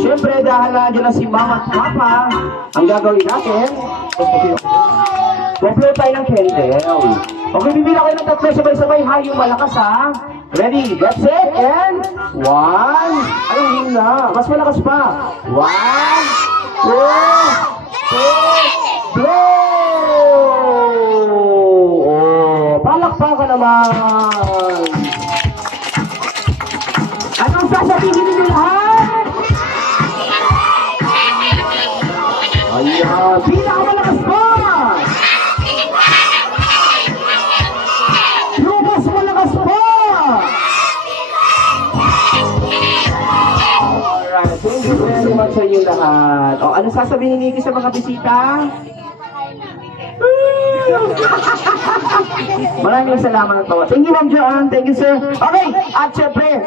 Siyempre, dahil nandiyan na si Mama at Papa, ang gagawin natin, bublow tayo ng candle. Okay, bibila kayo ng tatlo sabay-sabay, ha? Yung malakas, ha? Ready, get set, and 1. Anong hing na? Mas malakas pa. 1, 2, 3, blow! Oh, palakpakan naman. Anong sasabihin ninyo lahat? Ayan, pinakamalakas pa! Lubos malakas pa! Alright, thank you very much sa inyo lahat. O, ano sasabihin ni Nikki sa mga bisita? Maraming salamat po. Thank you, Ma'am Joanne. Thank you, sir. Okay, at syempre,